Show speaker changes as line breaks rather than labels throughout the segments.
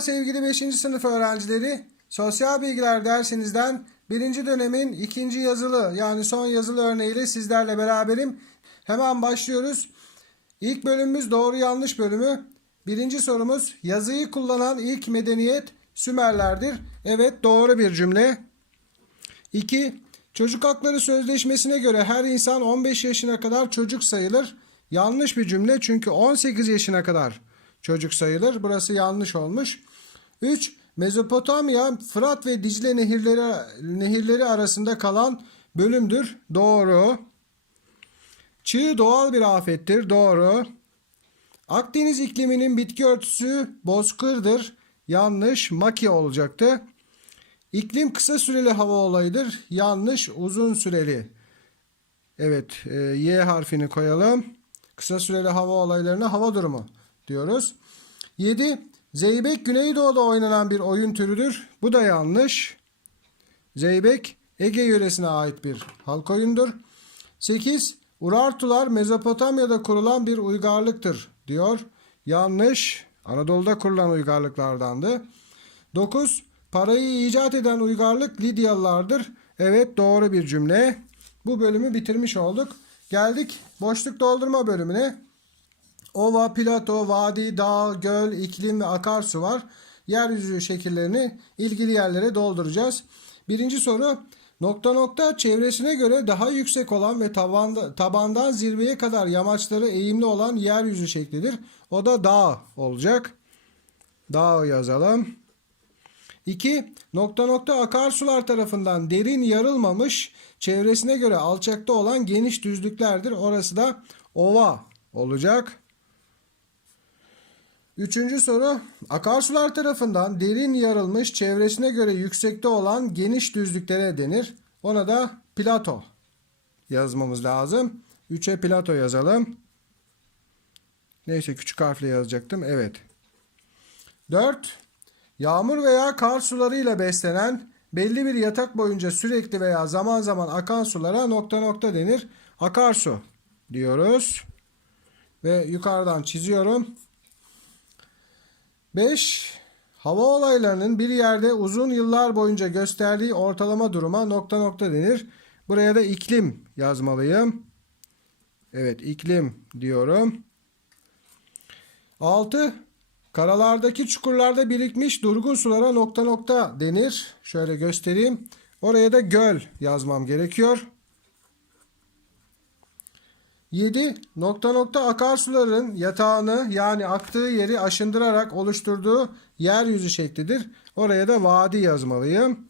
Sevgili 5. sınıf öğrencileri. Sosyal bilgiler dersinizden birinci dönemin ikinci yazılı yani son yazılı örneğiyle sizlerle beraberim. Hemen başlıyoruz. İlk bölümümüz doğru yanlış bölümü. Birinci sorumuz yazıyı kullanan ilk medeniyet Sümerlerdir. Evet doğru bir cümle. 2. Çocuk Hakları Sözleşmesi'ne göre her insan 15 yaşına kadar çocuk sayılır. Yanlış bir cümle çünkü 18 yaşına kadar çocuk sayılır. Burası yanlış olmuş. 3. Mezopotamya, Fırat ve Dicle nehirleri nehirleri arasında kalan bölümdür. Doğru. Çığ doğal bir afettir. Doğru. Akdeniz ikliminin bitki örtüsü bozkırdır. Yanlış. Maki olacaktı. İklim kısa süreli hava olayıdır. Yanlış. Uzun süreli. Evet. e, y harfini koyalım. Kısa süreli hava olaylarına hava durumu diyoruz. 7. Zeybek Güneydoğu'da oynanan bir oyun türüdür. Bu da yanlış. Zeybek Ege yöresine ait bir halk oyundur. 8. Urartular Mezopotamya'da kurulan bir uygarlıktır diyor. Yanlış. Anadolu'da kurulan uygarlıklardandı. 9. Parayı icat eden uygarlık Lidyalılardır. Evet doğru bir cümle. Bu bölümü bitirmiş olduk. Geldik boşluk doldurma bölümüne. Ova, plato, vadi, dağ, göl, iklim ve akarsu var. Yeryüzü şekillerini ilgili yerlere dolduracağız. Birinci soru nokta nokta çevresine göre daha yüksek olan ve tabanda, tabandan zirveye kadar yamaçları eğimli olan yeryüzü şeklidir. O da dağ olacak. Dağ yazalım. 2. Nokta nokta akarsular tarafından derin yarılmamış, çevresine göre alçakta olan geniş düzlüklerdir. Orası da ova olacak. Üçüncü soru. Akarsular tarafından derin yarılmış, çevresine göre yüksekte olan geniş düzlüklere denir. Ona da plato yazmamız lazım. 3'e plato yazalım. Neyse küçük harfle yazacaktım. Evet. 4. Yağmur veya kar sularıyla beslenen belli bir yatak boyunca sürekli veya zaman zaman akan sulara nokta nokta denir. Akarsu diyoruz. Ve yukarıdan çiziyorum. 5. Hava olaylarının bir yerde uzun yıllar boyunca gösterdiği ortalama duruma nokta nokta denir. Buraya da iklim yazmalıyım. Evet iklim diyorum. 6. Karalardaki çukurlarda birikmiş durgun sulara nokta nokta denir. Şöyle göstereyim. Oraya da göl yazmam gerekiyor. 7. Nokta nokta akarsuların yatağını yani aktığı yeri aşındırarak oluşturduğu yeryüzü şeklidir. Oraya da vadi yazmalıyım.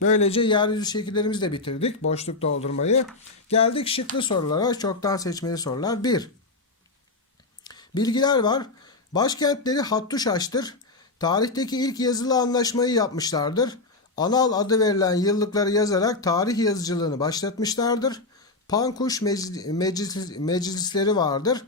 Böylece yeryüzü şekillerimizi de bitirdik. Boşluk doldurmayı. Geldik şıklı sorulara. Çoktan seçmeli sorular. 1. Bilgiler var. Başkentleri Hattuşaş'tır. Tarihteki ilk yazılı anlaşmayı yapmışlardır. Anal adı verilen yıllıkları yazarak tarih yazıcılığını başlatmışlardır. Pankuş meclis, meclis, meclisleri vardır.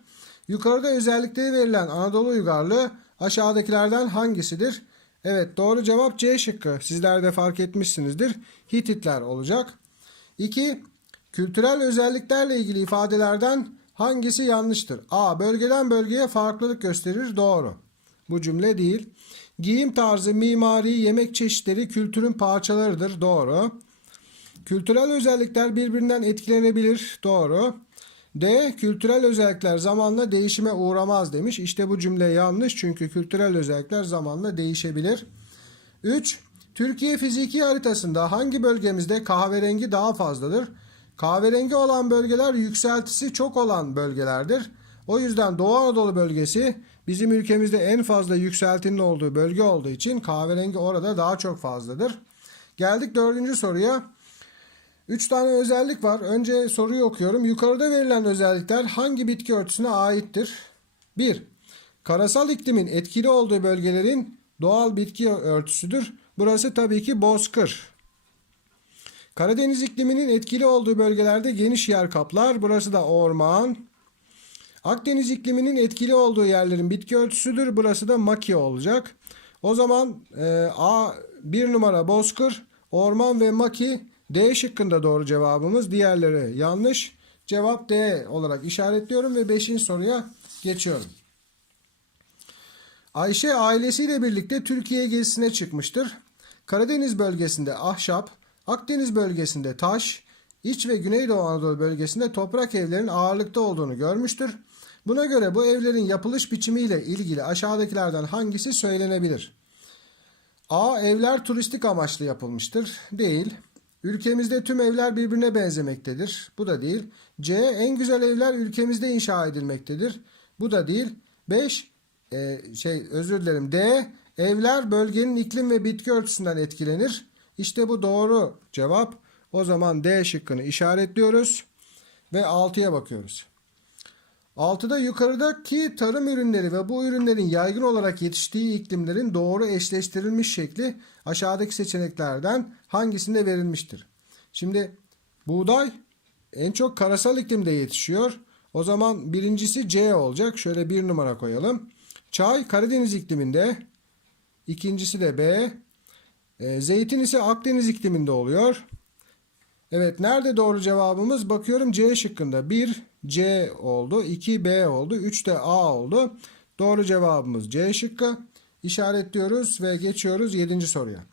Yukarıda özellikleri verilen Anadolu uygarlığı aşağıdakilerden hangisidir? Evet doğru cevap C şıkkı. Sizler de fark etmişsinizdir. Hititler olacak. 2. Kültürel özelliklerle ilgili ifadelerden hangisi yanlıştır? A. Bölgeden bölgeye farklılık gösterir. Doğru. Bu cümle değil. Giyim tarzı, mimari, yemek çeşitleri kültürün parçalarıdır. Doğru. Kültürel özellikler birbirinden etkilenebilir. Doğru. D. Kültürel özellikler zamanla değişime uğramaz demiş. İşte bu cümle yanlış çünkü kültürel özellikler zamanla değişebilir. 3. Türkiye fiziki haritasında hangi bölgemizde kahverengi daha fazladır? Kahverengi olan bölgeler yükseltisi çok olan bölgelerdir. O yüzden Doğu Anadolu bölgesi bizim ülkemizde en fazla yükseltinin olduğu bölge olduğu için kahverengi orada daha çok fazladır. Geldik dördüncü soruya. Üç tane özellik var. Önce soruyu okuyorum. Yukarıda verilen özellikler hangi bitki örtüsüne aittir? 1. Karasal iklimin etkili olduğu bölgelerin doğal bitki örtüsüdür. Burası tabii ki bozkır. Karadeniz ikliminin etkili olduğu bölgelerde geniş yer kaplar. Burası da orman. Akdeniz ikliminin etkili olduğu yerlerin bitki örtüsüdür. Burası da maki olacak. O zaman e, A 1 numara bozkır, orman ve maki D şıkkında doğru cevabımız. Diğerleri yanlış. Cevap D olarak işaretliyorum ve 5. soruya geçiyorum. Ayşe ailesiyle birlikte Türkiye gezisine çıkmıştır. Karadeniz bölgesinde ahşap, Akdeniz bölgesinde taş, İç ve Güneydoğu Anadolu bölgesinde toprak evlerin ağırlıkta olduğunu görmüştür. Buna göre bu evlerin yapılış biçimiyle ilgili aşağıdakilerden hangisi söylenebilir? A. Evler turistik amaçlı yapılmıştır. Değil. Ülkemizde tüm evler birbirine benzemektedir. Bu da değil. C. En güzel evler ülkemizde inşa edilmektedir. Bu da değil. 5. şey özür dilerim. D. Evler bölgenin iklim ve bitki örtüsünden etkilenir. İşte bu doğru cevap. O zaman D şıkkını işaretliyoruz ve 6'ya bakıyoruz. 6'da yukarıdaki tarım ürünleri ve bu ürünlerin yaygın olarak yetiştiği iklimlerin doğru eşleştirilmiş şekli aşağıdaki seçeneklerden hangisinde verilmiştir? Şimdi buğday en çok karasal iklimde yetişiyor. O zaman birincisi C olacak. Şöyle bir numara koyalım. Çay Karadeniz ikliminde. İkincisi de B. E, zeytin ise Akdeniz ikliminde oluyor. Evet nerede doğru cevabımız? Bakıyorum C şıkkında. 1 C oldu, 2 B oldu, 3 de A oldu. Doğru cevabımız C şıkkı. İşaretliyoruz ve geçiyoruz 7. soruya.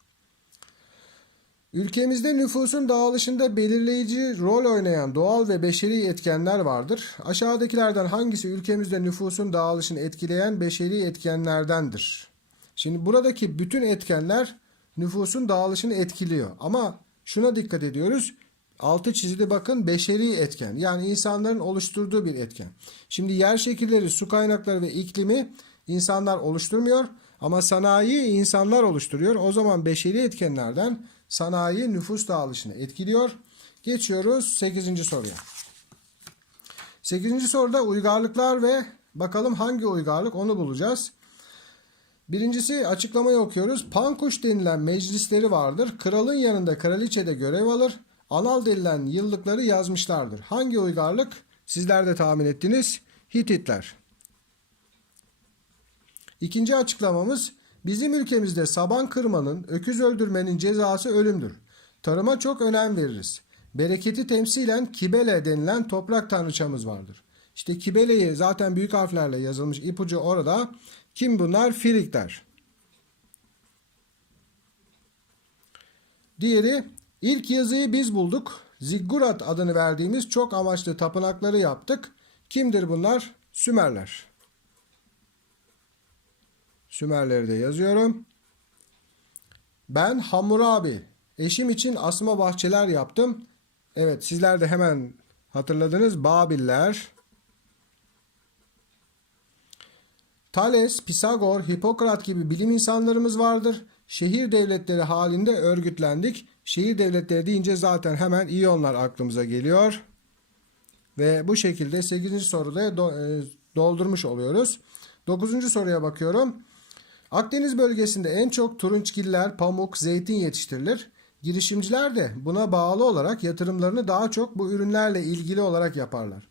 Ülkemizde nüfusun dağılışında belirleyici rol oynayan doğal ve beşeri etkenler vardır. Aşağıdakilerden hangisi ülkemizde nüfusun dağılışını etkileyen beşeri etkenlerdendir? Şimdi buradaki bütün etkenler nüfusun dağılışını etkiliyor. Ama şuna dikkat ediyoruz. Altı çizili bakın beşeri etken. Yani insanların oluşturduğu bir etken. Şimdi yer şekilleri, su kaynakları ve iklimi insanlar oluşturmuyor. Ama sanayi insanlar oluşturuyor. O zaman beşeri etkenlerden sanayi nüfus dağılışını etkiliyor. Geçiyoruz 8. soruya. 8. soruda uygarlıklar ve bakalım hangi uygarlık onu bulacağız. Birincisi açıklamayı okuyoruz. Pankuş denilen meclisleri vardır. Kralın yanında kraliçe de görev alır. Anal denilen yıllıkları yazmışlardır. Hangi uygarlık? Sizler de tahmin ettiniz. Hititler. İkinci açıklamamız bizim ülkemizde saban kırmanın, öküz öldürmenin cezası ölümdür. Tarıma çok önem veririz. Bereketi temsilen kibele denilen toprak tanrıçamız vardır. İşte kibeleyi zaten büyük harflerle yazılmış ipucu orada. Kim bunlar? Firikler. Diğeri ilk yazıyı biz bulduk. Ziggurat adını verdiğimiz çok amaçlı tapınakları yaptık. Kimdir bunlar? Sümerler. Sümerleri de yazıyorum. Ben Hammurabi. Eşim için asma bahçeler yaptım. Evet sizler de hemen hatırladınız. Babiller. Thales, Pisagor, Hipokrat gibi bilim insanlarımız vardır. Şehir devletleri halinde örgütlendik. Şehir devletleri deyince zaten hemen iyonlar aklımıza geliyor. Ve bu şekilde 8. soruda e, doldurmuş oluyoruz. 9. soruya bakıyorum. Akdeniz bölgesinde en çok turunçgiller, pamuk, zeytin yetiştirilir. Girişimciler de buna bağlı olarak yatırımlarını daha çok bu ürünlerle ilgili olarak yaparlar.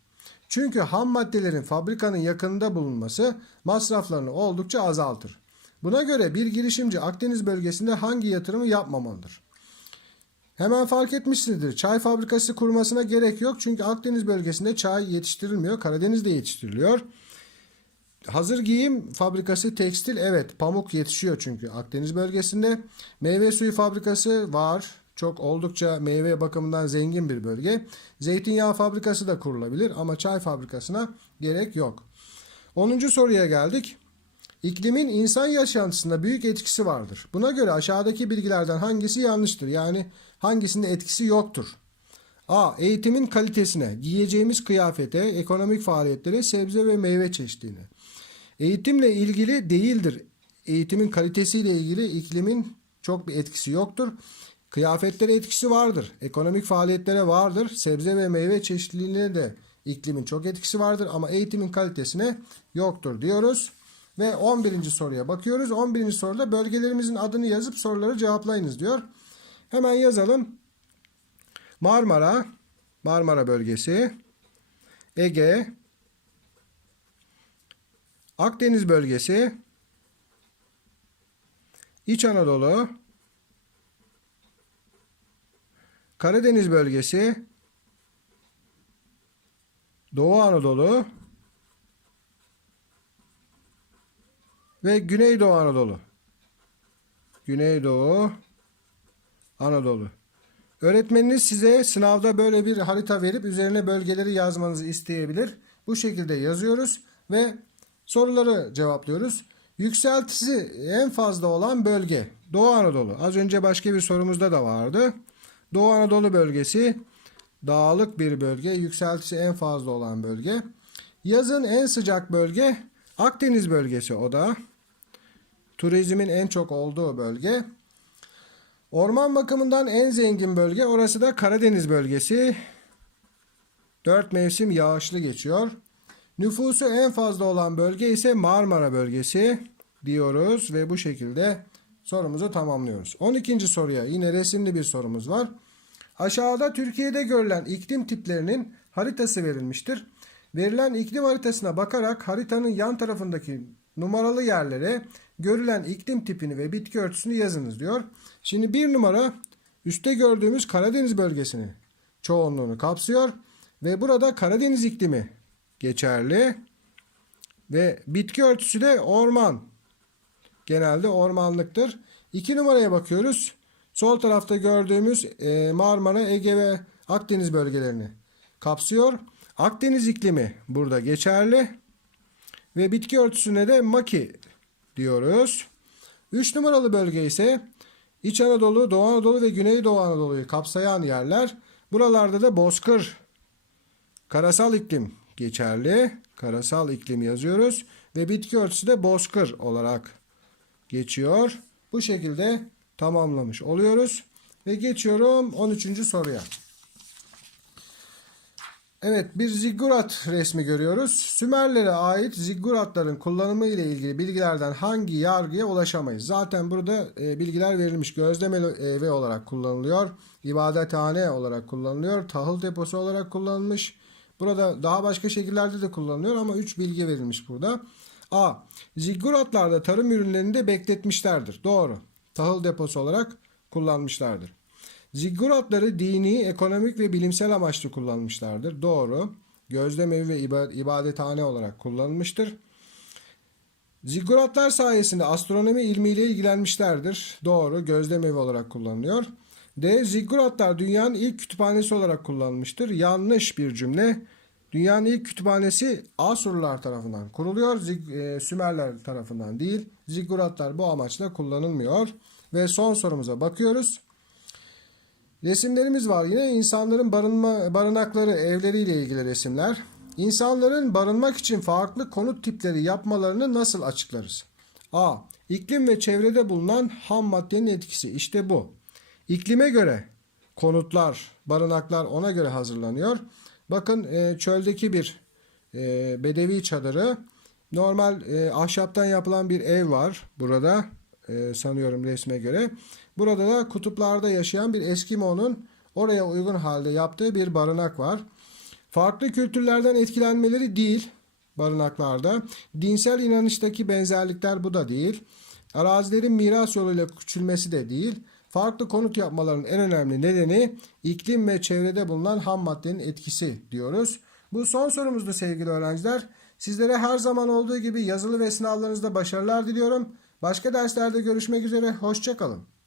Çünkü ham maddelerin fabrikanın yakınında bulunması masraflarını oldukça azaltır. Buna göre bir girişimci Akdeniz bölgesinde hangi yatırımı yapmamalıdır? Hemen fark etmişsinizdir. Çay fabrikası kurmasına gerek yok. Çünkü Akdeniz bölgesinde çay yetiştirilmiyor. Karadeniz'de yetiştiriliyor. Hazır giyim fabrikası tekstil evet pamuk yetişiyor çünkü Akdeniz bölgesinde. Meyve suyu fabrikası var. Çok oldukça meyve bakımından zengin bir bölge. Zeytinyağı fabrikası da kurulabilir ama çay fabrikasına gerek yok. 10. soruya geldik. İklimin insan yaşantısında büyük etkisi vardır. Buna göre aşağıdaki bilgilerden hangisi yanlıştır? Yani hangisinde etkisi yoktur? A. Eğitimin kalitesine, giyeceğimiz kıyafete, ekonomik faaliyetlere, sebze ve meyve çeşitliliğine. Eğitimle ilgili değildir. Eğitimin kalitesiyle ilgili iklimin çok bir etkisi yoktur. Kıyafetlere etkisi vardır. Ekonomik faaliyetlere vardır. Sebze ve meyve çeşitliliğine de iklimin çok etkisi vardır ama eğitimin kalitesine yoktur diyoruz. Ve 11. soruya bakıyoruz. 11. soruda bölgelerimizin adını yazıp soruları cevaplayınız diyor. Hemen yazalım. Marmara, Marmara bölgesi, Ege, Akdeniz bölgesi, İç Anadolu, Karadeniz bölgesi, Doğu Anadolu, ve Güneydoğu Anadolu. Güneydoğu Anadolu. Öğretmeniniz size sınavda böyle bir harita verip üzerine bölgeleri yazmanızı isteyebilir. Bu şekilde yazıyoruz ve soruları cevaplıyoruz. Yükseltisi en fazla olan bölge Doğu Anadolu. Az önce başka bir sorumuzda da vardı. Doğu Anadolu bölgesi dağlık bir bölge, yükseltisi en fazla olan bölge. Yazın en sıcak bölge Akdeniz bölgesi o da. Turizmin en çok olduğu bölge. Orman bakımından en zengin bölge orası da Karadeniz bölgesi. Dört mevsim yağışlı geçiyor. Nüfusu en fazla olan bölge ise Marmara bölgesi diyoruz ve bu şekilde sorumuzu tamamlıyoruz. 12. soruya yine resimli bir sorumuz var. Aşağıda Türkiye'de görülen iklim tiplerinin haritası verilmiştir. Verilen iklim haritasına bakarak haritanın yan tarafındaki numaralı yerlere görülen iklim tipini ve bitki örtüsünü yazınız diyor. Şimdi bir numara üstte gördüğümüz Karadeniz bölgesini çoğunluğunu kapsıyor ve burada Karadeniz iklimi geçerli ve bitki örtüsü de orman. Genelde ormanlıktır. İki numaraya bakıyoruz. Sol tarafta gördüğümüz e, Marmara, Ege ve Akdeniz bölgelerini kapsıyor. Akdeniz iklimi burada geçerli. Ve bitki örtüsüne de maki diyoruz. 3 numaralı bölge ise İç Anadolu, Doğu Anadolu ve Güneydoğu Anadolu'yu kapsayan yerler. Buralarda da bozkır, karasal iklim geçerli. Karasal iklim yazıyoruz. Ve bitki örtüsü de bozkır olarak geçiyor. Bu şekilde tamamlamış oluyoruz. Ve geçiyorum 13. soruya. Evet bir ziggurat resmi görüyoruz. Sümerlere ait zigguratların kullanımı ile ilgili bilgilerden hangi yargıya ulaşamayız? Zaten burada e, bilgiler verilmiş. Gözlem evi olarak kullanılıyor. ibadethane olarak kullanılıyor. Tahıl deposu olarak kullanılmış. Burada daha başka şekillerde de kullanılıyor ama 3 bilgi verilmiş burada. A. Zigguratlarda tarım ürünlerini de bekletmişlerdir. Doğru. Tahıl deposu olarak kullanmışlardır. Zigguratları dini, ekonomik ve bilimsel amaçlı kullanmışlardır. Doğru. Gözlem evi ve ibadethane olarak kullanılmıştır. Zigguratlar sayesinde astronomi ilmiyle ilgilenmişlerdir. Doğru. Gözlem evi olarak kullanılıyor. D. Zigguratlar dünyanın ilk kütüphanesi olarak kullanılmıştır. Yanlış bir cümle. Dünyanın ilk kütüphanesi Asurlular tarafından kuruluyor. Zig, e, Sümerler tarafından değil. Zigguratlar bu amaçla kullanılmıyor. Ve son sorumuza bakıyoruz. Resimlerimiz var yine insanların barınma, barınakları, evleriyle ilgili resimler. İnsanların barınmak için farklı konut tipleri yapmalarını nasıl açıklarız? A. İklim ve çevrede bulunan ham maddenin etkisi. İşte bu. İklime göre konutlar, barınaklar ona göre hazırlanıyor. Bakın e, çöldeki bir e, bedevi çadırı. Normal e, ahşaptan yapılan bir ev var burada. Sanıyorum resme göre. Burada da kutuplarda yaşayan bir Eskimo'nun oraya uygun halde yaptığı bir barınak var. Farklı kültürlerden etkilenmeleri değil barınaklarda. Dinsel inanıştaki benzerlikler bu da değil. Arazilerin miras yoluyla küçülmesi de değil. Farklı konut yapmaların en önemli nedeni iklim ve çevrede bulunan ham maddenin etkisi diyoruz. Bu son sorumuzdu sevgili öğrenciler. Sizlere her zaman olduğu gibi yazılı ve sınavlarınızda başarılar diliyorum. Başka derslerde görüşmek üzere. Hoşçakalın.